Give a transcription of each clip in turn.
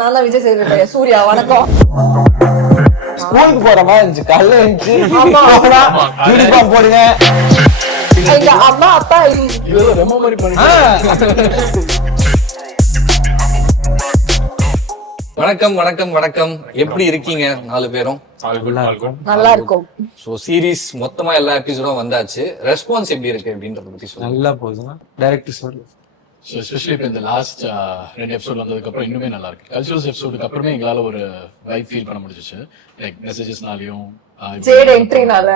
நான் தான் விஜய் சேதுபதி. சூர்யா வணக்கம். ஸ்கூலுக்கு போற மாதிரி இருந்துச்சு. காலைல இருந்துச்சு ஆமா. யூனிஃபார்ம் போடுங்க. எங்க அம்மா அப்பா ரொம்ப மாதிரி பண்ணி. வணக்கம் வணக்கம் வணக்கம். எப்படி இருக்கீங்க 4 பேரும்? நல்லா இருக்கும். சோ சீரிஸ் மொத்தமா எல்லா எபிசோடும் வந்தாச்சு. ரெஸ்பான்ஸ் எப்படி இருக்கு அப்படின்றத பத்தி சொல்லுங்க. நல்லா போகுதுங்க. டைரக்டர் சொல்லு. ஸோ எஸ்பெஷலி இப்போ இந்த லாஸ்ட் 2 எபிசோட் வந்ததுக்கு அப்புறம் இன்னுமே நல்லா இருக்கு. கல்ச்சுரல்ஸ் எபிசோடுக்கு அப்புறமே எங்களால ஒரு வைப் ஃபீல் பண்ண முடிஞ்சிச்சு. லைக் மெசேஜஸ்னாலையும் ஜேட் என்ட்ரினால.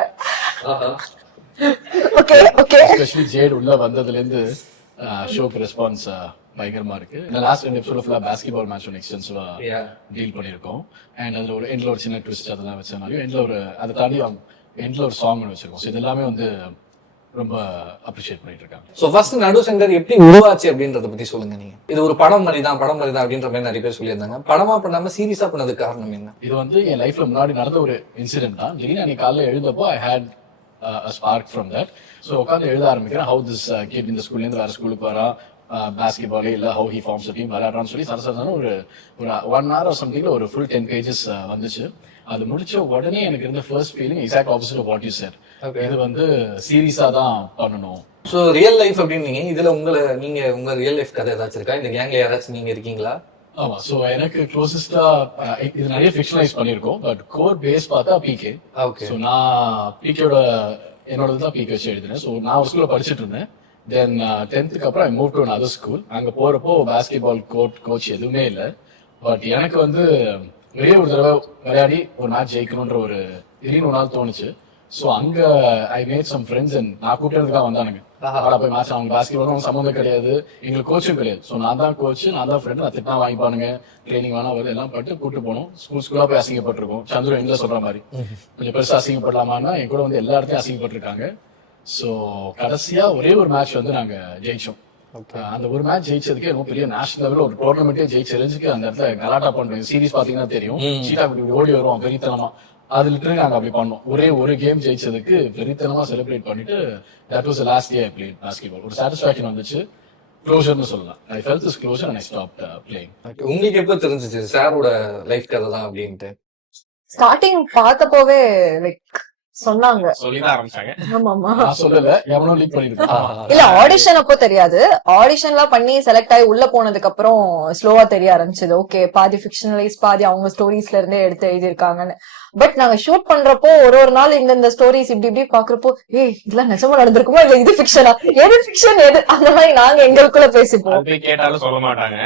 Okay okay. எஸ்பெஷலி ஜேட் உள்ள வந்ததுல இருந்து ஷோக்கு ரெஸ்பான்ஸ் பயங்கரமா இருக்கு. இந்த லாஸ்ட் 2 எபிசோட் ஃபுல்லா பாஸ்கெட்பால் மேட்ச் ஒன்று எக்ஸ்டென்சிவா டீல் பண்ணிருக்கோம். அண்ட் அதுல ஒரு எண்ட்ல ஒரு சின்ன ட்விஸ்ட் அதெல்லாம் வச்சனாலையும் எண்ட்ல ஒரு அதை தாண்டி எண்ட்ல ஒரு சாங் வச்சிருக்கோம். ஸோ இது எல்லாமே வந்து ரொம்ப அப்ரிஷியேட் பண்ணிட்டு இருக்காங்க. சோ ஃபர்ஸ்ட் நடு சென்டர் எப்படி உருவாச்சு அப்படின்றத பத்தி சொல்லுங்க. நீங்க இது ஒரு படம் மாதிரி தான் அப்படின்ற மாதிரி நிறைய பேர் சொல்லியிருந்தாங்க. படமா பண்ணாம சீரியஸா பண்ணதுக்கு காரணம் என்ன? இது வந்து என் லைஃப்ல முன்னாடி நடந்த ஒரு இன்சிடென்ட் தான். திடீர்னு அன்னைக்கு காலையில எழுந்தப்போ ஐ had a spark from that. So உட்காந்து எழுத ஆரம்பிக்கிறேன். how this kid இந்த ஸ்கூல்ல இருந்து வேற ஸ்கூலுக்கு வரா, பாஸ்கெட்பால் இல்ல how he forms a team விளையாடுறான்னு சொல்லி சரசரன்னு ஒரு 1 hour or somethingல ஒரு full 10 pages வந்துச்சு. அது முடிச்ச உடனே எனக்கு இருந்த first feeling exact opposite of what you said. இது வந்து சீரியஸா தான் பண்ணணும். சோ ரியல் லைஃப் அப்படின்னீங்க. இதுல உங்க ரியல் லைஃப் கதை ஏதாச்சும் இருக்கா? இந்த கேங்ல யாராச்சும் நீங்க இருக்கீங்களா? ஆமா. சோ எனக்கு க்ளோசஸ்டா இது நிறைய ஃபிக்ஷனலைஸ் பண்ணிருக்கோம். பட் கோர் பேஸ் பார்த்தா பிகே. ஓகே. சோ நான் பிகேயோட என்னோட தான் பிகே வச்சு எழுதினேன். சோ நான் ஒரு ஸ்கூல்ல படிச்சுட்டு இருந்தேன். தென் 10th அப்புறம் ஐ மூவ் டு another ஸ்கூல். அங்க போறப்போ பாஸ்கெட்பால் கோச் எதுவுமே இல்ல. பட் எனக்கு வந்து ஒரே ஒரு தடவை விளையாடி ஒரு மேட்ச் ஜெயிக்கணும்ன்ற ஒரு திடீர்னு ஒரு நாள் தோணுச்சு. சோ அங்க I made some friends and நான் கூப்பிட்டதுக்காக வந்தானுங்க. போய் மேட்ச் அவங்க பாஸ்கெட்பால் சம்மந்தம் கிடையாது, எங்களுக்கு கோச்சும் கிடையாது. சோ நான் தான் கோச், நான் தான் ஃப்ரெண்ட். நான் திட்டா வாங்கிப்பானுங்க, ட்ரைனிங் வேணா வருது எல்லாம் பட்டு கூட்டு போனோம். ஸ்கூலா போய் அசிங்கப்பட்டிருக்கோம். சந்திர எங்க சொல்ற மாதிரி கொஞ்சம் பெருசா அசிங்கப்படலாமான்னா என் கூட வந்து எல்லா இடத்தையும் அசிங்கப்பட்டிருக்காங்க. சோ கடைசியா ஒரே ஒரு மேட்ச் வந்து நாங்க ஜெயிச்சோம். அந்த ஒரு மேட்ச் ஜெயிச்சதுக்கு ரொம்ப பெரிய நேஷனல் லெவல்ல ஒரு டோர்னமெண்டே ஜெயிச்சதுக்கு அந்த இடத்துல கலாட்டா பண்றோம். சீரிஸ் பாத்தீங்கன்னா தெரியும், சீட்டா குட்டி ஓடி வருவோம் வெறித்தனமா. அது லிட்டரலி நாங்க அப்படி பண்ணோம். ஒரே ஒரு கேம் ஜெயிச்சதுக்கு வெறித்தனமா செலிப்ரேட் பண்ணிட்டு that was the last day I plate basketball. ஒரு சாட்டிஸ்ஃபேக்ஷன் வந்துச்சு, க்ளோஷர்னு சொல்லலாம். I felt this closure and I stopped playing. உங்களுக்கு எப்ப தெரிஞ்சிச்சு சாரோட லைஃப் கதை தான் அப்படின்ட்டு? ஸ்டார்டிங் பார்த்தப்போவே லைக் சொன்னாங்க. சொல்லிதான் ஆரம்பிச்சாங்க. ஆமாமா. நான் சொல்லல, எவனோ லீக் பண்ணிருக்கான். இல்ல ஆடிஷன் அப்போ தெரியாது. ஆடிஷன்லாம் பண்ணி செலக்ட் ஆகி உள்ள போனதுக்கு அப்புறம் ஸ்லோவா தெரிய ஆரம்பிச்சது. ஓகே, பாதி ஃபிக்ஷனலைஸ் பாதி அவங்க ஸ்டோரிஸ்ல இருந்தே எடுத்து எழுதிருக்காங்கன்னு. பட் நாங்க ஷூட் பண்றப்போ ஒரு நாள் இந்த ஸ்டோரிஸ் இப்படி பாக்குறப்போ இதெல்லாம் நிஜமா நடந்திருக்குமா இல்ல இது ஃபிக்ஷனா, எது ஃபிக்ஷன் எது, அந்த மாதிரி நாங்க எங்களுக்குள்ள பேசிப்போம். கேட்டாலும் சொல்ல மாட்டாங்க,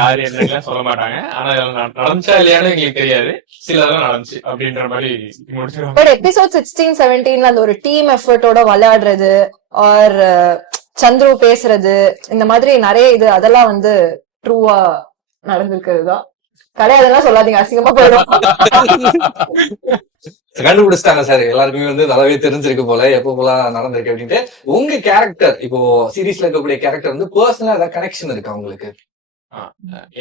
யாரு என்ன சொல்ல மாட்டாங்க. ஆனா நடந்துச்சா இல்லையானு எங்களுக்கு தெரியாது, சிலதெல்லாம் நடந்துச்சு அப்படின்ற மாதிரி முடிச்சிருவாங்க. பட் எபிசோட் 16, 17 அந்த ஒரு டீம் எஃபர்ட்டோட விளையாடுறது ஆர் சந்துரு பேசுறது இந்த மாதிரி நிறைய அதெல்லாம் வந்து ட்ரூவா நடந்திருக்கிறது தான். கடையெல்லாம் சொல்லாதீங்க, அசிங்கமா போயிடும். கண்டுபிடிச்சிட்டாங்க சார். எல்லாருக்குமே வந்து நல்லாவே தெரிஞ்சிருக்கு போல எப்ப போல நடந்திருக்கு அப்படின்ட்டு. உங்க கேரக்டர் இப்போ சீரீஸ்ல இருக்கக்கூடிய கேரக்டர் வந்து பர்சனலா ஏதாவது கனெக்ஷன் இருக்கா உங்களுக்கு?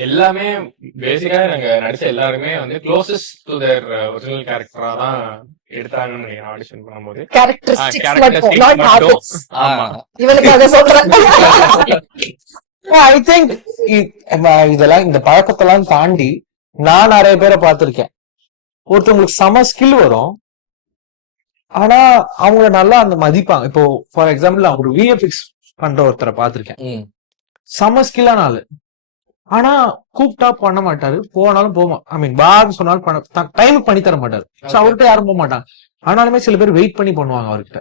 எல்லாமே பேசிக்கா நாங்க நடிச்ச எல்லாருமே வந்து க்ளோசஸ்ட் டு தேர் ஒரிஜினல் கேரக்டரா தான் எடுத்தாங்கன்னு நினைக்கிறேன் ஆடிஷன் பண்ணும்போது. இவனுக்கு அதை சொல்றேன். ஐ திங்க் இதெல்லாம் இந்த பழக்கத்தெல்லாம் தாண்டி நான் நிறைய பேரை பார்த்திருக்கேன். ஒருத்தவங்களுக்கு செம ஸ்கில் வரும், ஆனா அவங்கள நல்லா அந்த மதிப்பாங்க. இப்போ ஃபார் எக்ஸாம்பிள் நான் ஒரு விஎஃப்எக்ஸ் பண்ற ஒருத்தரை பார்த்திருக்கேன். செம ஸ்கில்லான ஆளு, ஆனா கூப்பிட்டா பண்ண மாட்டாரு. போனாலும் போமா, ஐ மீன் பான்னு சொன்னாலும் டைம் பண்ணி தர மாட்டாரு. அவர்கிட்ட யாரும் போக மாட்டாங்க. ஆனாலுமே சில பேர் வெயிட் பண்ணி பண்ணுவாங்க அவர்கிட்ட.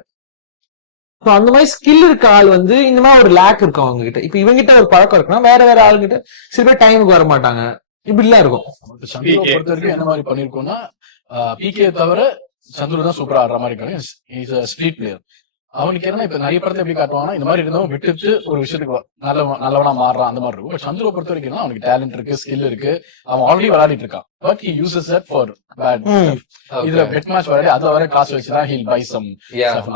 அந்த மாதிரி ஸ்கில் இருக்க ஆள் வந்து இந்த மாதிரி ஒரு லேக் இருக்கும் அவங்க கிட்ட. இப்ப இவங்கிட்ட ஒரு பழக்கம் இருக்குன்னா வேற ஆளுகிட்ட சில பேர் டைமுக்கு வர மாட்டாங்க. இப்படி எல்லாம் இருக்கும். சந்துருவை பொறுத்த வரைக்கும் என்ன மாதிரி பண்ணிருக்கோம்னா, பிகே தவிர சந்துரு தான் சூப்பரா ஆடுற மாதிரி இருக்காங்க. Street player. அவனுக்கு என்ன இப்ப நிறைய படத்துல எப்படி காட்டுவாங்கன்னா இந்த மாதிரி இருந்தவன் விட்டுட்டு ஒரு விஷயத்துக்கு நல்லவனா மாறுறான் அந்த மாதிரி இருக்கும். பட் சந்துருவை பொறுத்த வரைக்கும் அவனுக்கு டேலண்ட் இருக்கு, ஸ்கில் இருக்கு, அவன் ஆல்ரெடி விளையாடிட்டு இருக்கான். But he uses that for bad. இதுல பெட் மேட்ச் விளையாடி அதுல வர காசு வச்சுதான் ஹில் பை சம்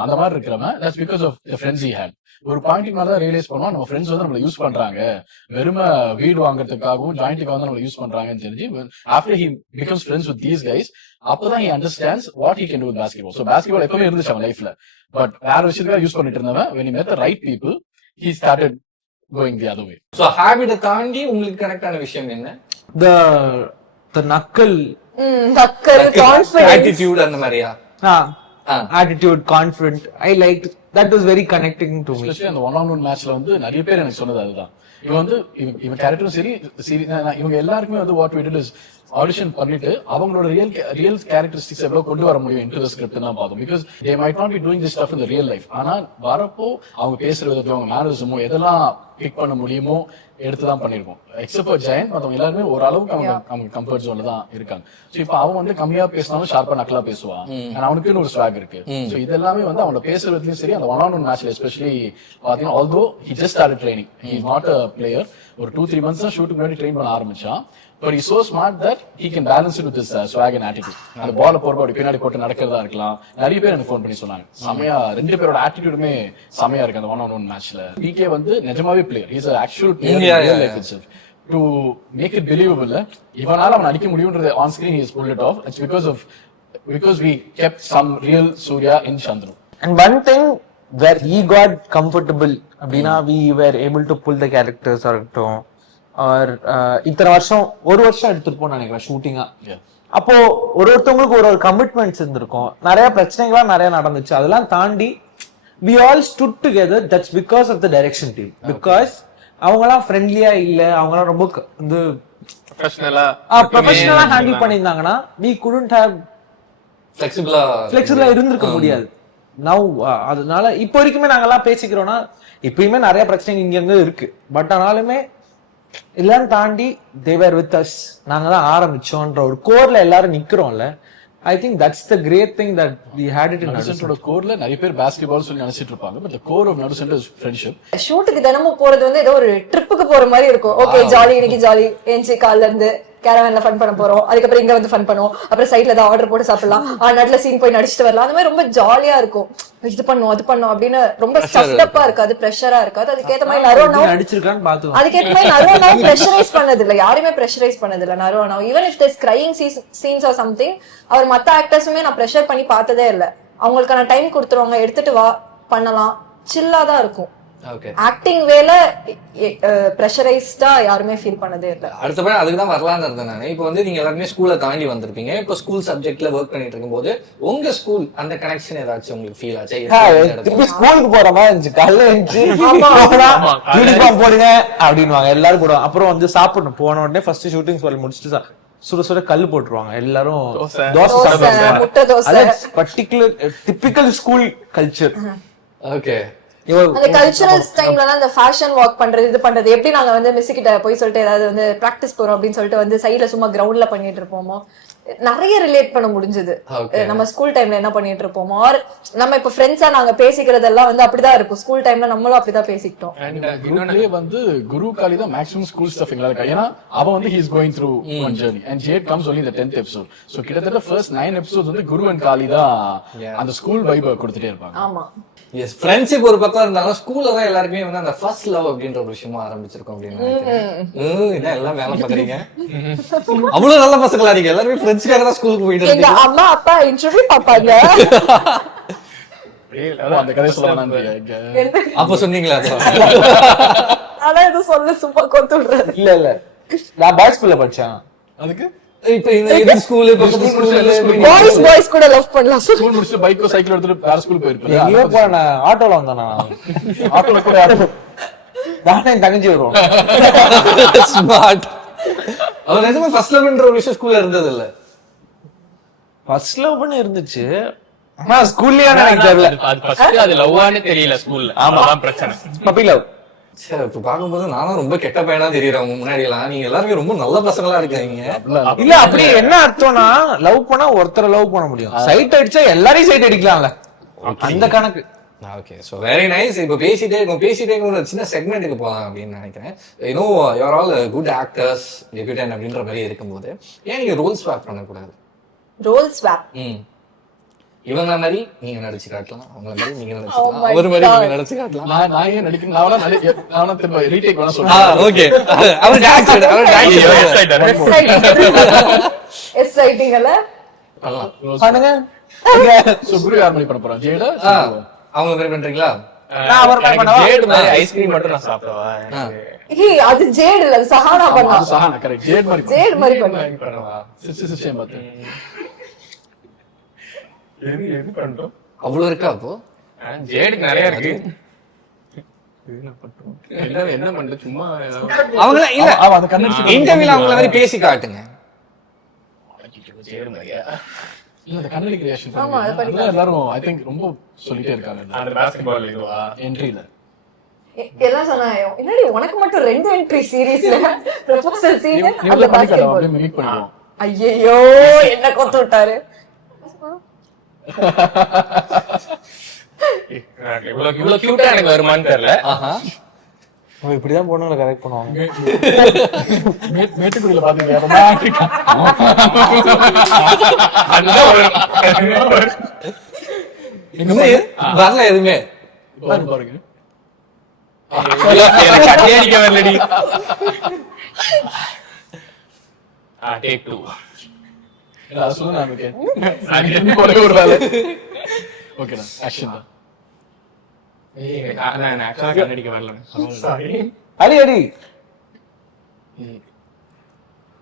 அந்த மாதிரி இருக்கிறவன். That's because of the friends he had. ஒரு பாயிண்ட் மேல தான் ரியலைஸ் பண்ணுவோம் நம்ம ஃப்ரெண்ட்ஸ் வந்து நம்மள யூஸ் பண்றாங்க, வெறும வீடு வாங்குறதுக்காகவும் ஜாயிண்ட்டுக்காக வந்து நம்மள யூஸ் பண்றாங்கன்னு தெரிஞ்சு after he becomes friends with these guys, அப்பதான் he understands what he can do with basketball. So basketball எப்பவுமே இருந்துச்சு அவன் லைஃப்ல. பட் வேற விஷயத்துக்காக யூஸ் பண்ணிட்டு இருந்தவன் when he met the right people he started going the other way. So ஹாபிட்ட தாண்டி உங்களுக்கு கனெக்ட் ஆன விஷயம் என்ன? the knuckle நக்கல் கான்ஃபிடன்ஸ் ஆட்டிடியூட் அந்த மாதிரியா? attitude, confident. I liked that was very connecting to me. Especially அந்த 1-on-1 மேட்ச்ல வந்து நிறைய பேர் எனக்கு சொன்னது அதுதான். இவன் வந்து இவன் கேரக்டரும் சரி இவங்க எல்லாருக்குமே வந்து what we did is audition பண்ணிட்டு அவங்களோட ரியல் கேரக்டரிஸ்டிக்ஸ் எவ்வளவு கொண்டு வர முடியும் இன்டு தி ஸ்கிரிப்ட் தான் பார்த்தோம். Because they might not be doing this stuff in the real life. ஆனா வரப்போ அவங்க பேசுற விதத்தையும் அவங்க மேனரிசமோ எதெல்லாம் பிக் பண்ண முடியுமோ எடுத்துதான் பண்ணிருக்கோம். எக்ஸப்ட் ஃபார் ஜெயன் மத்தவங்க எல்லாருமே ஓரளவுக்கு அவங்க கம்ஃபர்ட் ஜோன்ல தான் இருக்காங்க. சோ இப்போ அவன் வந்து கம்மியா பேசினாலும் ஷார்ப்பா நக்கலா பேசுவான். அவனுக்குன்னு ஒரு ஸ்வாக் இருக்கு. சோ இதெல்லாமே வந்து அவனோட பேசுறதுலயும் சரி அந்த 1-on-1 மேட்ச்ல எஸ்பெஷலி பாத்தீங்கன்னா although he just started training, he is not a player. ஒரு 2-3 months தான் ஷூட்டுக்கு முன்னாடி ட்ரெயின் பண்ண ஆரம்பிச்சான். But he's so smart that he can balance it with his swag and attitude. அந்த பால போறப்ப அப்படி பின்னாடி போட்டு நடக்கிறதா இருக்கலாம். நிறைய பேர் எனக்கு ஃபோன் பண்ணி சொன்னாங்க செமையா ரெண்டு பேரோட ஆட்டிடியூடுமே செமையா இருக்கு அந்த 1-on-1 மேட்ச்ல. பிகே வந்து நிஜமாவே player, he is an actual player in real life itself. To make it believable, இவனால அவன் அடிக்க முடியும்ன்றது on screen he has pulled it off. It's because we kept some real Surya in Chandru. And one thing where he got comfortable அப்படின்னா we were able to pull the characters ஆகட்டும் R இத்தனை வருஷம் ஒரு வருஷம் எடுத்துருப்போம் நினைக்கிறேன் ஷூட்டிங்கா. அப்போ ஒருத்தவங்களுக்கு ஒரு கமிட்மெண்ட்ஸ் இருந்திருக்கும், நிறைய பிரச்சனைகள்லாம் நிறைய நடந்துச்சு. அதெல்லாம் தாண்டி we all stood together. That's because of the direction team. Because அவங்கலாம் ஃப்ரெண்ட்லியா இல்ல, அவங்கலாம் ரொம்ப வந்து ப்ரொஃபஷனலா ஹேண்டில் பண்ணியிருந்தாங்கன்னா we couldn't have ஃபிளெக்சிபிளா இருந்திருக்க முடியாது. நவ் அதனால இப்போ வரைக்குமே நாங்கெல்லாம் பேசிக்கிறோம்னா இப்பயுமே நிறைய பிரச்சனைகள் இங்க இருந்து இருக்கு. பட் ஆனாலுமே எல்லாரும் தாண்டி they were with us, நாங்க தான் ஆரம்பிச்சோம்ன்ற ஒரு கோர்ல எல்லாரும் நிக்கிறோம்ல. I think that's the great thing that we had it in நடுசென்டரோட கோர்ல நிறைய பேர் பாஸ்கெட்பால் சொல்லி நினைச்சிட்டு இருப்பாங்க. But the core of நடுசென்டர் is friendship. ஷூட்டுக்கு தினமும் போறது வந்து ஏதோ ஒரு ட்ரிப்புக்கு போற மாதிரி இருக்கும். ஓகே ஜாலி, இன்னைக்கு ஜாலி, ஏஞ்சி கால்ல இருந்து கேரவன்ல ஃபன் பண்ண போறோம், அதுக்கப்புறம் இங்க வந்து ஃபன் பண்ணுவோம், அப்புறம் சைட்ல ஏதாவது ஆர்டர் போட்டு சாப்பிடலாம், நடுல சீன் போய் நடிச்சிட்டு வரலாம். அந்த மாதிரி ரொம்ப ஜாலியா இருக்கும். இது பண்ணும் அது பண்ணும் அப்படின்னு ரொம்ப ஸ்டஃப்டப்பா இருக்காது, பிரஷரா இருக்காது. அதுக்கேத்த மாதிரி நரோனாவும் நடிச்சிருக்கான்னு பாத்துக்கோ. அதுக்கேத்த மாதிரி நரோனாவும் பிரஷரைஸ் பண்ணது இல்ல, யாருமே பிரஷரைஸ் பண்ணது இல்ல நரோனாவும். Even if there's crying scenes or something, அவர் மத்த ஆக்டர்ஸுமே நான் பிரஷர் பண்ணி பார்த்ததே இல்ல. அவங்களுக்கான டைம் கொடுத்துருவாங்க, எடுத்துட்டு வா பண்ணலாம், சில்லா தான் இருக்கும். ஆக்டிங் வேல பிரஷரைஸ்டா யாருமே ஃபீல் பண்ணதே இல்ல. அடுத்தபடி அதுக்கு தான் வரலான்னு இருந்தேன் நான். இப்போ வந்து நீங்க எல்லாருமே ஸ்கூல்ல தாண்டி வந்திருப்பீங்க. இப்போ ஸ்கூல் சப்ஜெக்ட்ல ஒர்க் பண்ணிட்டு இருக்கும்போது உங்க ஸ்கூல் அந்த கனெக்ஷன் ஏதாச்சும் உங்களுக்கு ஃபீல் ஆச்சு? திருப்பி ஸ்கூலுக்கு போற மாதிரி இருந்துச்சு. காலைல இருந்துச்சு யூனிஃபார்ம் போடுங்க அப்படின்வாங்க, எல்லாரும் போடுவாங்க. அப்புறம் வந்து சாப்பிடணும், போன உடனே ஃபர்ஸ்ட் ஷூட்டிங் சொல்லி முடிச்சுட்டு சுட சுட கல்லு போட்டுருவாங்க, எல்லாரும் தோசை சாப்பிடுவாங்க. முட்டை dosa particular typical school culture. Okay, அந்த கல்ச்சரல்ஸ் டைம்ல தான் இந்த ஃபேஷன் வாக் பண்றது, இது பண்றது எப்படி நாங்க வந்து மிஸ் கிட்ட போய் சொல்லிட்டு ஏதாவது வந்து பிராக்டிஸ் போறோம் அப்படின்னு சொல்லிட்டு வந்து சைடுல சும்மா கிரவுண்ட்ல பண்ணிட்டு இருப்போமோ, நிறைய ரிலேட் பண்ண முடிஞ்சது. நம்ம ஸ்கூல் டைம்ல என்ன பண்ணிட்டு இருப்போமோ, ஆர் நம்ம இப்ப ஃப்ரெண்ட்ஸா நாங்க பேசிக்கிறதெல்லாம் வந்து அப்படிதான் இருக்கும். ஸ்கூல் டைம்ல நம்மளும் அப்படிதான் பேசிக்கிட்டோம். இன்னொன்னே வந்து குரு காலி தான் மேக்ஸிமம் ஸ்கூல் ஸ்டஃப் எங்களால இருக்கா. ஏன்னா அவன் வந்து he is going through one journey and Jade comes only இந்த 10th எபிசோட். சோ கிட்டத்தட்ட ஃபர்ஸ்ட் 9 எபிசோட்ஸ் வந்து குரு அண்ட் காலி தான் அந்த ஸ்கூல் வைபை கொடுத்துட்டே இருப்பாங்க. ஆமா, எஸ், ஃப்ரெண்ட்ஷிப் ஒரு பக்கம் இருந்தாலும் ஸ்கூல்ல தான் எல்லாருக்குமே வந்து அந்த ஃபர்ஸ்ட் லவ் அப்படின்ற ஒரு விஷயமா ஆரம்பிச்சிருக்கோம் அப்படின்னு நினைக்கிறேன். என்ன எல்லாம் வேலை பாக்குறீங்க? அவ்வளவு நல்ல பசங்களா நீங்க எல்லாருமே ஃப்ரெண்ட்ஸ்க்காக தான் ஸ்கூலுக்கு போயிட்டு எங்க அம்மா அப்பா இன்டர்வியூ பாப்பாங்க. அந்த கதை சொல்லலாம். அப்ப சொன்னீங்களா? ஆனா இது சொல்ல சும்மா கொத்து விடுறது. இல்ல இல்ல, நான் பாய்ஸ் ஸ்கூல்ல படிச்சேன். அதுக்கு இப்ப இந்த ஸ்கூல் பாய்ஸ் கூட லவ் பண்ணலாம். ஸ்கூல் முடிச்சு பைக்கோ சைக்கிள் எடுத்துட்டு வேற ஸ்கூல் போயிருப்பேன். எங்கேயோ போன ஆட்டோல வந்தேன் நான். ஆட்டோல கூட நானே தங்கச்சி வருவோம். ஸ்மார்ட். அவர் நிஜமா ஃபர்ஸ்ட் லவ்ன்ற ஒரு விஷயம் ஸ்கூல்ல இருந்தது இல்ல. ஃபர்ஸ்ட் லவ் பண்ணி இருந்துச்சு, ஆனா ஸ்கூல்லயே எனக்கு தெரியல. அது ஃபர்ஸ்ட் அது லவ்வானே தெரியல ஸ்கூல்ல. ஆமாதான் பிரச்சனை. Puppy love. சரி, இப்ப பாக்கும்போது நானும் ரொம்ப கெட்ட பையனா தெரியறேன் முன்னாடி எல்லாம். நீங்க எல்லாருமே ரொம்ப நல்ல பசங்களா இருக்கீங்க. இல்ல அப்படி என்ன அர்த்தம்னா, லவ் பண்ணா ஒருத்தரை லவ் பண்ண முடியும், சைட் அடிச்சா எல்லாரையும் சைட் அடிக்கலாம்ல, அந்த கணக்கு. Okay, so very nice. இப்ப பேசிட்டே ஒரு சின்ன செக்மெண்ட்டுக்கு போலாம் அப்படின்னு நினைக்கிறேன். You are all good actors, debutant அப்படின்ற மாதிரி இருக்கும்போது ஏன் நீங்க ரோல் ஸ்வாப் பண்ணக்கூடாது? ரோல் ஸ்வாப், இவங்க மாதிரி நீங்க நடிச்சு காட்டலாம், அவங்க மாதிரி நீங்க நடிச்சுக்கலாம், அவர் மாதிரி நீங்க நடிச்சு காட்டலாம். நான் ஏன் நடிக்கணும்? நான் திரும்ப ரீடேக் வேணா சொல்றேன். ஓகே, அவர் டாக்டர் எக்ஸைட்டிங்ல பண்ணுங்க. சோ குரு யார் மாதிரி பண்ண போறான்? ஜேடா அவங்க மாதிரி பண்றீங்களா? நான் work out பண்ணவா? ஜேடு மாதிரி ஐஸ்கிரீம் மட்டும் நான் சாப்பிடவா ஏய் அது ஜேட் இல்ல, அது சஹானா பண்ணா. அது சஹானா கரெக்ட். ஜேட் மாதிரி ஜேட் மாதிரி பண்ணா. பண்ணவா சிஸ்டம் பார்த்து எது பண்ணிட்டோம் அவ்வளவு இருக்கா அப்போ? ஜேடுக்கு நிறைய இருக்கு. என்ன பண்றது சும்மா அவங்க இல்ல ஆமா அந்த கண்ணடிச்சு இன்டர்வியூல அவங்கள மாதிரி பேசி காட்டுங்க. ஜேடு மாதிரியா இல்ல அந்த கண்ணடி கிரியேஷன் ஆமா, அது பண்ணி எல்லாரும் ஐ திங்க் ரொம்ப சொல்லிட்டே இருக்காங்க அந்த பாஸ்கெட்பால் இதுவா என்ட்ரில. எல்லாம் சொன்னாங்க, என்னடி உனக்கு மட்டும் 2 என்ட்ரி சீரிஸ்ல ப்ரொபோசல் சீன் அந்த அப்படியே பாஸ்கெட்பால். மிமிக் பண்ணுவோம். ஐயோ என்ன கொத்து விட்டாரு. இவ்வளவு கியூட்டா எனக்கு வருமான்னு தெரியல. ஆஹா. அவங்க இப்படிதான் பொண்ணுங்களை கரெக்ட் பண்ணுவாங்க. மேட்டுக்குடியில பாத்தீங்க ரொமான்டிக்கா இன்னும் வரல எதுவுமே. பாருங்க. எனக்கு கட்டே அடிக்க வரலடி. டேக் 2. நான் சொல்லுங்க நமக்கு. நான் என்ன போல ஒரு வேலை. ஓகேடா ஆக்ஷன் தான். நான் ஆக்சுவலா கண்ணடிக்க வரல. சாரி. அடி அடி.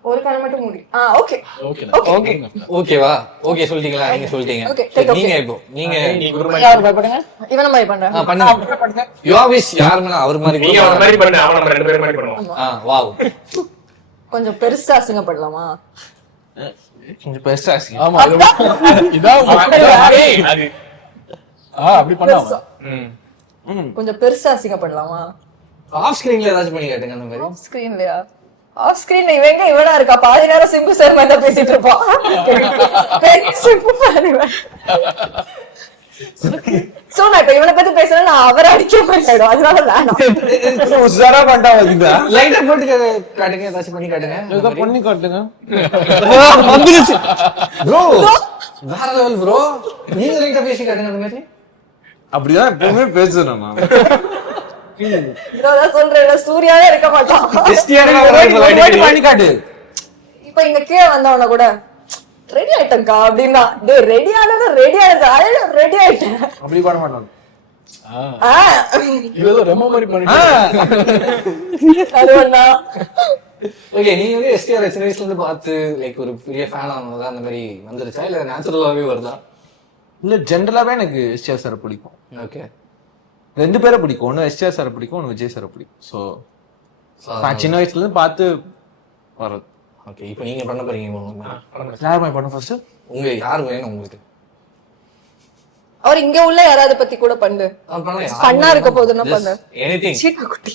ஒரு கண்ணை மட்டும் மூடி. ஓகே ஓகேடா. ஓகே ஓகேவா? ஓகே சொல்லிட்டீங்களா? நீங்க சொல்லிட்டீங்க. Okay, take நீங்க இப்போ நீங்க நீ குருமா யார் பயப்படுங்க? இவன மாதிரி பண்றேன். பண்ணுங்க. யோவிஸ் யாருன்னா அவர் மாதிரி நீங்க ஒரு மாதிரி பண்ணு, அவன் நம்ம 2 பேரும் மாதிரி பண்ணுவோம். வாவ். கொஞ்சம் பெருசா அசிங்கப்படலாமா? கொஞ்சம் பெருசா ஆசிங்க. ஆமா இதான் ஏய், அது அப்படி பண்ணாம. கொஞ்சம் பெருசா அசிங்கப்படலாமா? ஆஃப் ஸ்கிரீன்ல ஏதாச்சும் பண்ணி காட்டுங்க அந்த மாதிரி. ஆஃப் ஸ்கிரீன்லயா? ஆஃப் ஸ்கிரீன்ல இவங்க இவனா இருக்கா? பாதி நேரம் சிம்பு சார் மாதிரி தான் பேசிட்டு இருப்பான். பெரிய சிம்பு மாதிரி. சோ நான் இப்ப இவனை பத்தி பேசுறேன், நான் அவரை அடிக்க மாட்டேன், அதனால வேணாம். உஷாரா பண்ணிட்டா வந்தா. லைட்டா போட்டு காட்டுங்க, ஏதாச்சும் பண்ணி காட்டுங்க. ஏதோ பண்ணி காட்டுங்க. வந்துருச்சு ப்ரோ. வேற லெவல் ப்ரோ. நீங்க லைட்டா பேசி காட்டுங்க அந்த மாதிரி. அப்படிதான் எப்பவுமே பேசுறேன் நான். இதோதான் சொல்றேன், சூர்யாவே இருக்க மாட்டான். பண்ணி காட்டு. இப்ப இங்க கீழே வந்தவன கூட ரெடி ஆயிட்டங்கா அப்படின்னா, டேய் ரெடி ஆனது ரெடி ஆயிட்டேன். அப்படி பண்ண மாட்டாங்க. ஏதோ ரெமோ மாதிரி பண்ணிட்டு அது ஒண்ணா. ஓகே, நீங்க வந்து எஸ்டிஆர் சின்ன வயசுல இருந்து பார்த்து லைக் ஒரு பெரிய ஃபேன் ஆனதா அந்த மாதிரி வந்துருச்சா இல்ல நேச்சுரலாவே வருதா? இல்ல ஜென்ரலாவே எனக்கு எஸ்டிஆர் சார் பிடிக்கும். ஓகே, 2 பேரை பிடிக்கும். ஒன்னு எஸ்டிஆர் சார் பிடிக்கும், ஒன்னு விஜய் சார் பிடிக்கும். சோ நான் சின்ன வயசுல இருந்து பார்த்து வர்றது. ஓகே, இப்போ நீங்க பண்ண போறீங்க. யார் மாதிரி பண்ண ஃபர்ஸ்ட்? உங்க யார் வேணும் உங்களுக்கு? அவர் இங்க உள்ள யாராவது பத்தி கூட பண்ணு. ஃபன்னா இருக்க போதுன்னா பண்ணு. எனிதிங். சீட்டா குட்டி.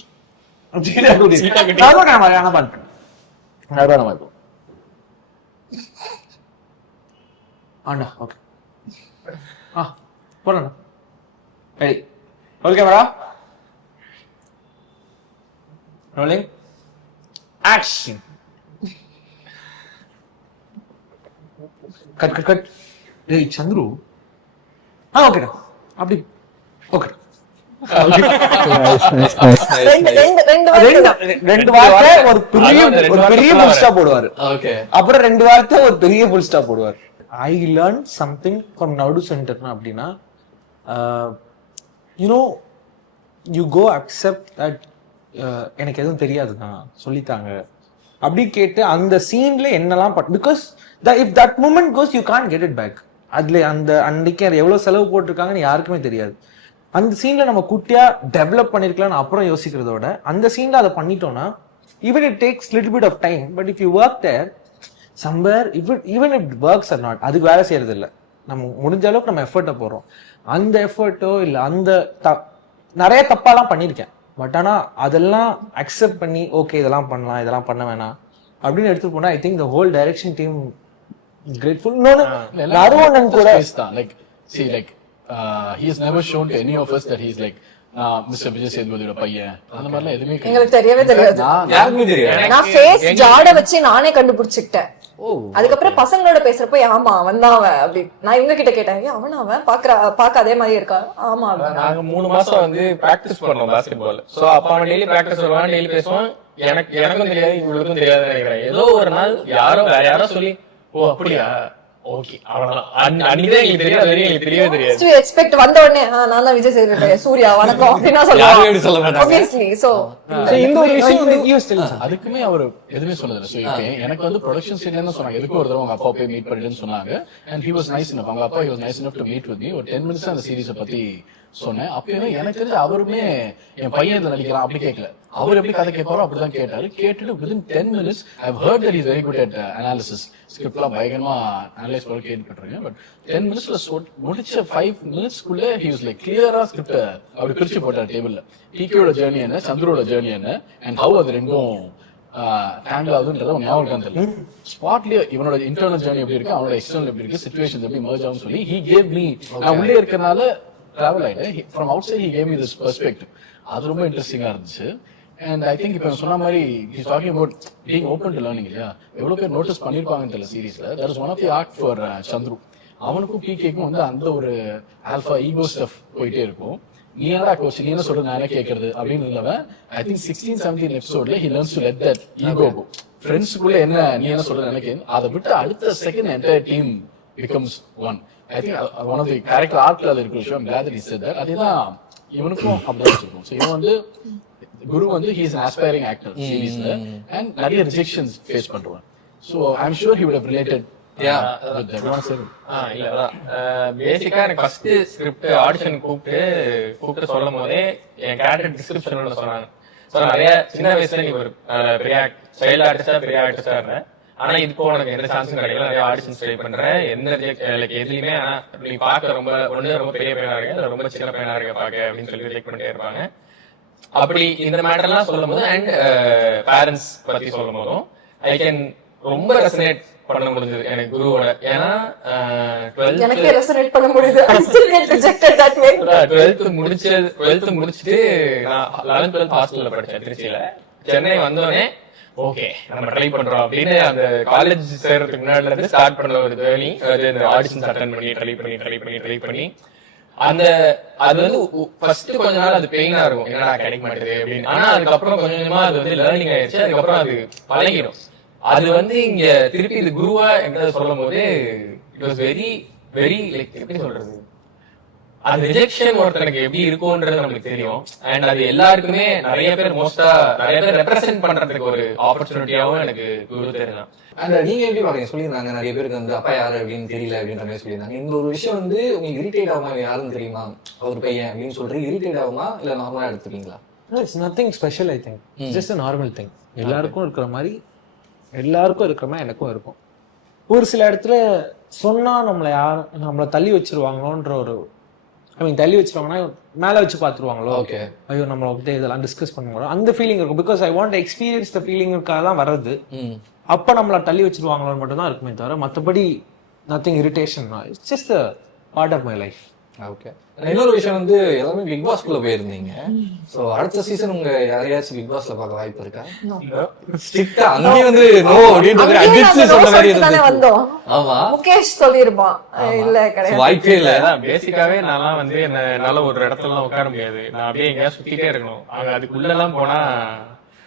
ஆண்டா ஓகே. போறேன். Ready. Role camera. Rolling. Action. Cut cut cut. டேய் சந்துரு. ஓகேடா. அப்படி ஓகே. ரெண்டு வார்த்தை ஒரு பெரிய ஃபுல் ஸ்டாப் போடுவாரு. ஓகே, அப்புறம் 2 வார்த்தை ஒரு பெரிய ஃபுல் ஸ்டாப் போடுவார். ஐ லேர்ன் சம்திங் ஃப்ரம் நடு சென்டர்னா அப்படின்னா, you know you go accept that எனக்கு எதுவும் தெரியாதுண்ணா சொல்லித்தாங்க அப்படி கேட்டு அந்த சீன்ல என்னெல்லாம் because if that moment goes you can't get it back. அதுல அந்த அன்னைக்கு அது எவ்வளவு செலவு போட்டிருக்காங்கன்னு யாருக்குமே தெரியாது. அந்த சீன்ல நம்ம குட்டியா டெவலப் பண்ணிருக்கலாம்னு அப்புறம் யோசிக்கிறதோட அந்த சீன்ல அதை பண்ணிட்டோம்னா even it takes little bit of time, but if you work there somewhere even it works or not, அதுக்கு வேலை செய்யறது இல்லை. நம்ம முடிஞ்ச அளவுக்கு நம்ம எஃபர்ட்டை போடுறோம். அந்த எஃபர்ட்டோ இல்லை அந்த நிறைய தப்பாலாம் பண்ணியிருக்கேன். பட் ஆனா அதெல்லாம் அக்செப்ட் பண்ணி ஓகே இதெல்லாம் பண்ணலாம் இதெல்லாம் பண்ண வேணாம் அப்படின்னு எடுத்துட்டு போனா I think the whole direction team grateful. No, Naruvanan kuda like see like he has never shown to any of us that he's like Mr. Vijay Sethupathi பையன் அந்த மாதிரிலாம் எதுவுமே எங்களுக்கு தெரியவே தெரியாது. யாருக்குமே தெரியாது. நான் ஃபேஸ் ஜாட வச்சு நானே கண்டுபிடிச்சிட்டேன். அதுக்கப்புறம் பசங்களோட பேசுறப்ப ஆமா அவன் தான் அவன் அப்படி நான் இவங்க கிட்ட கேட்டேன், அவன் அவன் பாக்க அதே மாதிரி இருக்கா? ஆமா நாங்க 3 மாசம் வந்து பிராக்டிஸ் பண்ணோம் பாஸ்கெட்பால். சோ அப்ப அவன் டெய்லி பிராக்டிஸ் வருவான், டெய்லி பேசுவான். எனக்கும் தெரியாது இவங்களுக்கும் தெரியாது நினைக்கிறேன். ஏதோ ஒரு நாள் யாரோ வேற யாரோ சொல்லி ஓ அப்படியா ஓகே அவ்வளவுதான். அன்னைக்குதான் எங்களுக்கு தெரியும், அது வரைக்கும் எங்களுக்கு தெரியவே தெரியாது. எக்ஸ்பெக்ட் வந்த உடனே நான் தான் விஜய் சேதுபதி சூர்யா வணக்கம் அப்படின்னா யாருமே அப்படி சொல்ல சொல்லுவாங்க மாட்டாங்க. obviously. So இந்த ஒரு விஷயம் வந்து you still say. அதுக்குமே அவர் எதுவுமே சொல்லல. சோ இப்போ எனக்கு வந்து ப்ரொடக்ஷன் சைட்ல சொன்னாங்க, எதுக்கு ஒரு தடவை உங்க அப்பா போய் மீட் பண்ணிட்டுன்னு சொன்னாங்க. And he was nice enough, அவங்க அப்பா he was nice enough to meet with me. ஒரு 10 minutes அந்த சீரிஸை பத்தி சொன்னேன். அப்பயுமே எனக்கு தெரிஞ்சு அவருமே என் பையன் இதுல நடிக்கிறான் அப்படி கேட்கல. அவர் எப்படி கதை கேட்பாரோ அப்படிதான் கேட்டாரு. கேட்டுட்டு within 10 minutes I've heard that he's very good at analysis. Script எல்லாம் பயங்கரமா அனலைஸ் பண்ணி கேட்டுருக்கேன். பட் 10 minutesல முடிச்ச 5 minutesக்குள்ள he was like clear-ஆ ஸ்கிரிப்ட் அப்படி பிரிச்சு போட்டார் டேபிள்ல. பிகேயோட ஜேர்னி என்ன, சந்துரோட ஜேர்னி என்ன, அண்ட் ஹவ் அது ரெண்டும் ஹேண்டில் ஆகுதுன்றத ஞாபகம் தெரியல. ஸ்பாட்லயே இவனோட இன்டர்னல் ஜேர்னி எப்படி இருக்கு, அவனோட எக்ஸ்டர்னல் எப்படி இருக்கு, சிச்சுவேஷன் எப்படி மர்ஜ் ஆகும்னு சொல்லி he gave me, நான் உள்ளே இருக்கறனால டிராவல் ஆயிட்டேன். From outside he gave me this perspective. அது ரொம்ப இன்ட்ரெஸ்டிங்கா இருந்துச்சு. அண்ட் ஐ திங்க் இப்ப சொன்ன மாதிரி he's talking about being open to learning இல்லையா, எவ்வளவு பேர் நோட்டீஸ் பண்ணிருப்பாங்கன்னு தெரியல சீரீஸ்ல. that is one of the arc for Chandru. அவனுக்கும் பிகேக்கும் வந்து அந்த ஒரு ஆல்பா ஈகோ ஸ்டஃப் போயிட்டே இருக்கும். நீ என்னடா கோச், நீ என்ன சொல்றது நானே கேட்கறது அப்படின்னு இல்லவன். ஐ திங்க் 16-17 எபிசோட்ல he learns to let that ego go. ஃப்ரெண்ட்ஸுக்குள்ள என்ன நீ என்ன சொல்றது நினைக்கிறேன், அதை விட்டு அடுத்த second entire team becomes one. I think one of the character arc-ல அது இருக்கு விஷயம். I'm glad that he said that. அதேதான் இவனுக்கும் அப்படியே வச்சிருக்கோம். ஸோ இவன் வந்து குரு வந்து he is an aspiring actor சீரிஸ்ல and நிறைய ரிஜெக்ஷன்ஸ் ஃபேஸ் பண்றான். So I'm sure he would have related with that. இல்ல அதான் பேசிக்கா எனக்கு ஃபர்ஸ்ட் ஸ்கிரிப்ட் ஆடிஷன் கூப்பிட்டு சொல்லும் போதே என் கேரக்டர் டிஸ்கிரிப்ஷன்ல சொன்னாங்க. நிறைய சின்ன வயசுல நீ ஒரு பெரிய சைல்ட் ஆர்டிஸ்டா பெரிய ஆர்டிஸ்டா இருந்தேன், ஆனா இப்போ உனக்கு எந்த சான்ஸும் கிடைக்கல, நிறைய ஆடிஷன் ட்ரை பண்றேன், எந்த லைக் எதுலயுமே ஆனா நீ பாக்க ரொம்ப ரொம்ப பெரிய பையனா இருக்க, ரொம்ப சின்ன பையனா இருக்க பாக்க அப்படின்னு சொல்லி ரிஜெக்ட் பண்ணிட்டே இருப்பாங்க. அப்படி இந்த மேட்டர் எல்லாம் சொல்லும் போது அண்ட் பேரண்ட்ஸ் பத்தி சொல்லும் போதும் ஐ கேன் ரொம்ப ரெசனேட் பண்ண முடிஞ்சது எனக்கு குருவோட. ஏன்னா 12th முடிச்சுட்டு நான் 11th 12th ஹாஸ்டல்ல படிச்சேன் திருச்சியில. சென்னை வந்தோடனே ஓகே நம்ம ட்ரை பண்றோம் அப்படின்னு அந்த காலேஜ் சேர்றதுக்கு முன்னாடில இருந்து ஸ்டார்ட் பண்ண ஒரு ஜேர்னி. இந்த ஆடிஷன்ஸ் அட்டெண்ட் பண்ணி ட்ரை பண்ணி அந்த அது வந்து ஃபர்ஸ்ட் கொஞ்ச நாள் அது பெயினா இருக்கும், என்னடா கிடைக்க மாட்டேது அப்படின்னு. ஆனா அதுக்கப்புறம் கொஞ்சம் கொஞ்சமா அது வந்து லேர்னிங் ஆயிடுச்சு. அதுக்கப்புறம் அது பழகிடும். அது வந்து இங்க திருப்பி இது குருவா என்கிட்ட சொல்லும் போது it was very very like எப்படி சொல்றது, அது ரிஜெக்ஷன் ஒருத்தனுக்கு எப்படி இருக்கும்ன்றது நமக்கு தெரியும். அண்ட் அது எல்லாருக்குமே நிறைய பேர் ரெப்ரசென்ட் பண்றதுக்கு ஒரு ஆப்பர்ச்சுனிட்டியாவும் எனக்கு குரு தெரியும். அண்ட் நீங்க எப்படி பாருங்க சொல்லியிருந்தாங்க, நிறைய பேருக்கு வந்து அப்பா யாரு அப்படின்னு தெரியல அப்படின்ற மாதிரி சொல்லியிருந்தாங்க. இந்த ஒரு விஷயம் வந்து உங்களுக்கு இரிட்டேட் ஆகுமா, யாருன்னு தெரியுமா அவர் பையன் அப்படின்னு சொல்றது இரிட்டேட் ஆகுமா இல்ல நார்மலா எடுத்துப்பீங்களா? It's nothing special, I think. It's just a normal thing. எல்லாருக்கும் இருக்கிற மாதிரி எனக்கும் இருக்கும். ஒரு சில இடத்துல சொன்னா நம்மள தள்ளி வச்சிருவாங்களோன்ற ஒரு தள்ளி வச்சிருவாங்கன்னா மேல வச்சு பாத்துருவாங்களோ, ஓகே ஐயோ நம்மள வந்து இதெல்லாம் டிஸ்கஸ் பண்ணுவோம் அந்த ஃபீலிங் இருக்கும். Because I want experience the ஃபீலிங்காக தான் வர்றது. அப்ப நம்மள தள்ளி வச்சிருவாங்களோன்னு மட்டும் தான் இருக்குமே தவிர மற்றபடி nothing irritation. It's just part of my life. Okay. இன்னொரு விஷயம் வந்து எல்லாமே பிக் பாஸ்குள்ள போயிருந்தீங்க. சோ அடுத்த சீசன் உங்க யாரையாச்சும் பிக் பாஸ்ல பார்க்க வாய்ப்பு இருக்கா? ஸ்ட்ரிக்ட்டா அங்கேயே வந்து நோ அப்படின்றது அடிச்சு சொன்ன மாதிரி இருந்துச்சு. ஆமா முகேஷ் சொல்லிருப்பான் இல்ல கிடையாது, வாய்ப்பே இல்ல. பேசிக்காவே நான் வந்து என்னால ஒரு இடத்துல எல்லாம் உட்கார முடியாது, நான் அப்படியே எங்கேயா சுத்திட்டே இருக்கணும். அங்க அதுக்குள்ள எல்லாம் போனா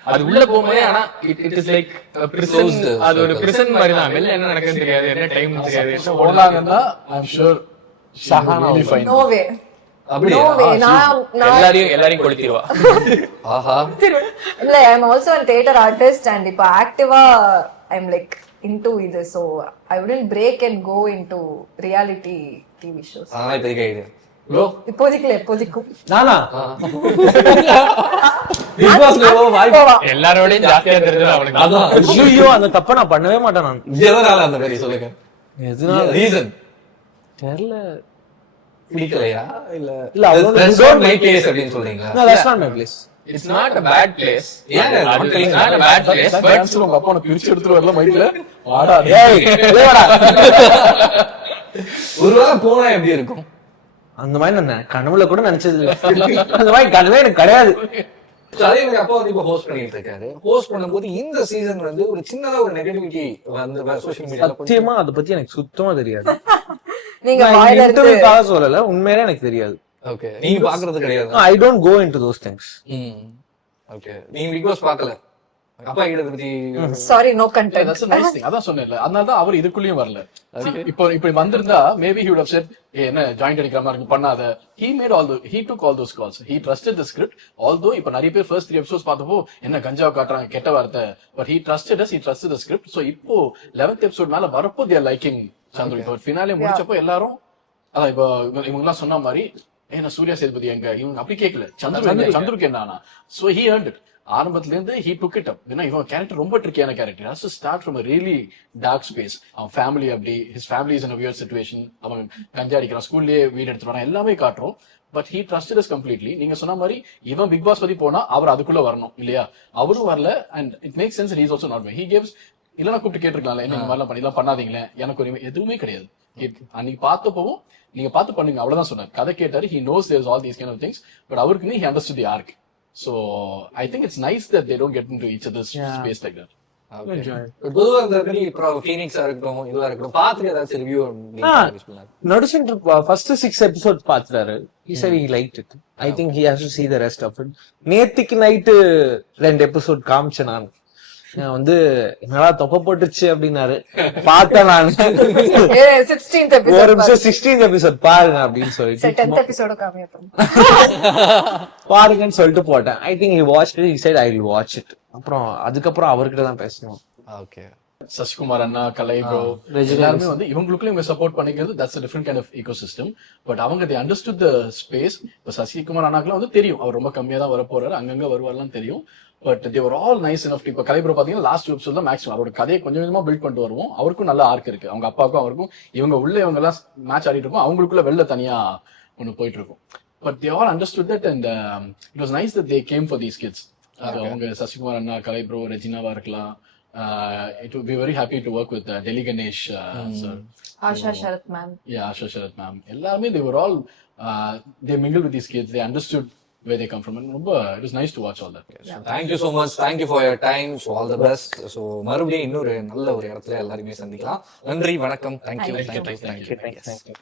அது உள்ள போகும்போதே ஆனா இட் இஸ் லைக் பிரிசன், அது ஒரு பிரிசன் மாதிரி தான். வெளில என்ன நடக்குதுன்னு தெரியாது, என்ன டைம் தெரியாது, என்ன ஓடலாங்கன்னா I am sure Shahana will find. no way அப்படியே no way. நான் எல்லாரையும் கொளுத்திடுவா. ஆஹா இல்ல, I am also a theater artist and இப்ப ஆக்டிவா I am like into இது, so I wouldn't break and go into reality TV shows. அதனால இப்போதைக்கு ஐடியா ப்ரோ எப்போதைக்கும் நானா big பாஸ்ல வாய்ப்பு எல்லாரோடையும் ஜாஸ்தியா தெரிஞ்சது அவனுக்கு. அதான் ஐயோ அந்த தப்ப நான் பண்ணவே மாட்டேன். நான் எதனால அந்த மாதிரி சொல்லுங்க, எதுனால ரீசன் தெரியல. பிடிக்கலையா இல்ல இல்ல that's not my place அப்படின்னு சொல்றீங்களா? No, that's not my place. It's not a bad place. Yeah, It's not a bad place, but But உங்க அப்பா உனக்கு பிரிச்சு எடுத்துட்டு வரல மைக்ல வாடா ஏய் இல்லடா ஒருவேளை போனா எப்படி இருக்கும்? அந்த மாதிரி நான் கனவுல கூட நினைச்சது இல்ல. அந்த மாதிரி கனவே எனக்கு கிடையாது. அதே மாதிரி அப்பா வந்து இப்ப ஹோஸ்ட் பண்ணிட்டு இருக்காரு. ஹோஸ்ட் பண்ணும்போது இந்த சீசன் வந்து ஒரு சின்னதா ஒரு நெகட்டிவிட்டி வந்து சோஷியல் மீடியால சத்தியமா அதை பத்தி எனக்கு சுத்தமா தெரியாது. நீங்க நான் வாயில இருந்து இன்டர்வியூக்காக சொல்லல, உண்மையிலே எனக்கு தெரியாது. ஓகே. நீங்க பாக்குறது கிடையாது. I don't go into those things. Okay. நீங்க பிக் பாஸ் பார்க்கல? அப்பா கிட்ட பத்தி sorry no Yeah, content. that's a nice thing. அதான் சொன்னேன்ல. அதனால தான் அவர் இதுக்குள்ளேயும் வரல. இப்போ இப்படி வந்திருந்தா maybe he would have said, என்ன ஜாயிண்ட் அடிக்கிற மாதிரி இருக்கு பண்ணாத. He took all those calls. He trusted the script. Although இப்ப நிறைய பேர் first 3 episodes பார்த்தப்போ என்ன கஞ்சாவை காட்டுறாங்க கெட்ட வார்த்தை. But he trusted us. He trusted the script. So இப்போ 11th episode மேல வரப்போ they are liking சந்துரு. இப்போ ஃபினாலே முடிச்சப்போ எல்லாரும் அதான் இப்போ இவங்க எல்லாம் சொன்ன மாதிரி ஏன்னா சூர்யா சேதுபதி எங்க இவங்க அப்படி கேட்கல சந்துருக்கு என்ன சோ he earned it. ஆரம்பத்துல இருந்து he took it up. ஏன்னா இவன் கேரக்டர் ரொம்ப ட்ரிக்கியான character. has to start from a really dark space. அவன் ஃபேமிலி அப்படி his family is in a weird situation. அவன் கஞ்சா அடிக்கிறான், ஸ்கூல்லயே வீடு எடுத்துட்டு வரான், எல்லாமே காட்டுறோம். But he trusted us completely. நீங்க சொன்ன மாதிரி இவன் பிக் பாஸ் பத்தி போனா அவர் அதுக்குள்ள வரணும் இல்லையா? அவரும் வரல. and it makes sense that he is also not. he gives இல்லனா கூப்பிட்டு கேட்டிருக்கலாம்ல, என்ன இந்த மாதிரிலாம் பண்ணிலாம் பண்ணாதீங்களே, எனக்கு ஒரு எதுவுமே கிடையாது. அன்னைக்கு பார்த்தப்பவும் நீங்க பார்த்து பண்ணுங்க அவ்வளவுதான் சொன்னார். கதை கேட்டாரு. he knows there's all these kind of things. but அவருக்கு he understood the arc. So I think it's nice that they don't get into each other's space like that. பொதுவா இந்த மாதிரி ஃபீனிக்ஸா இருக்கட்டும் இதுவா இருக்கட்டும் பார்த்துட்டு ஏதாச்சும் ரிவ்யூ நடுசென்டர் ஃபர்ஸ்ட் 6 எபிசோட் பார்த்தாரு. he said he liked it. I think he has to see the rest of it. நேத்திக்கு நைட்டு 2 எபிசோட் காமிச்சேன் நான். வந்து என்னடா தொப்ப போட்டுச்சு அப்படின்னாரு. பார்த்தேன் நான் 16th ஒரு episode. நிமிஷம் 16th எபிசோட் பாருங்க அப்படின்னு சரி சொல்லிட்டு 10th episode காமியப்போம். பாருங்கன்னு சொல்லிட்டு போட்டேன். I think he watched it. He said I will watch it. அப்புறம் அதுக்கப்புறம் அவர்கிட்ட தான் பேசணும். ஓகே சசிகுமார் அண்ணா, கலை ப்ரோ எல்லாருமே வந்து இவங்களுக்குள்ள இவங்க சப்போர்ட் பண்ணிக்கிறது. That's a different kind of ecosystem. But அவங்க they understood the space. இப்போ சசிகுமார் அண்ணாக்குலாம் வந்து தெரியும் அவர் ரொம்ப கம்மியா தான் வர போறாரு, அங்கங்க வருவார்லாம் தெரியும். But they were all nice enough. இப்போ கலை ப்ரோ பாத்தீங்கன்னா லாஸ்ட் எபிசோட் தான் மேக்ஸிமம் அவரோட கதையை கொஞ்சம் கொஞ்சமா பில்ட் பண்ணிட்டு வருவோம். அவருக்கும் நல்ல ஆர்க் இருக்கு. அவங்க அப்பாவுக்கும் அவருக்கும் இவங்க உள்ள இவங்க எல்லாம் மேட்ச் ஆடிட்டு இருக்கும், அவங்களுக்குள்ள வெளில தனியா ஒண்ணு போயிட்டு இருக்கும். But they all understood that and it was nice that they came for these kids. அவங்க சசிகுமார் அண்ணா, கலை ப்ரோ, ரெஜினாவா இருக்கலாம். It would be very happy to work with Delhi Ganesh sir. Asha Sharath ma'am. Yeah, Asha Sharath ma'am. எல்லாருமே they were all they mingled with these kids. They understood where they come from. And it was nice to watch all that. Thank you so much. Thank you for your time. So all the best. So மறுபடியும் இன்னொரு நல்ல ஒரு இடத்துல எல்லாருமே சந்திக்கலாம். நன்றி, வணக்கம். Thank you. Thank you.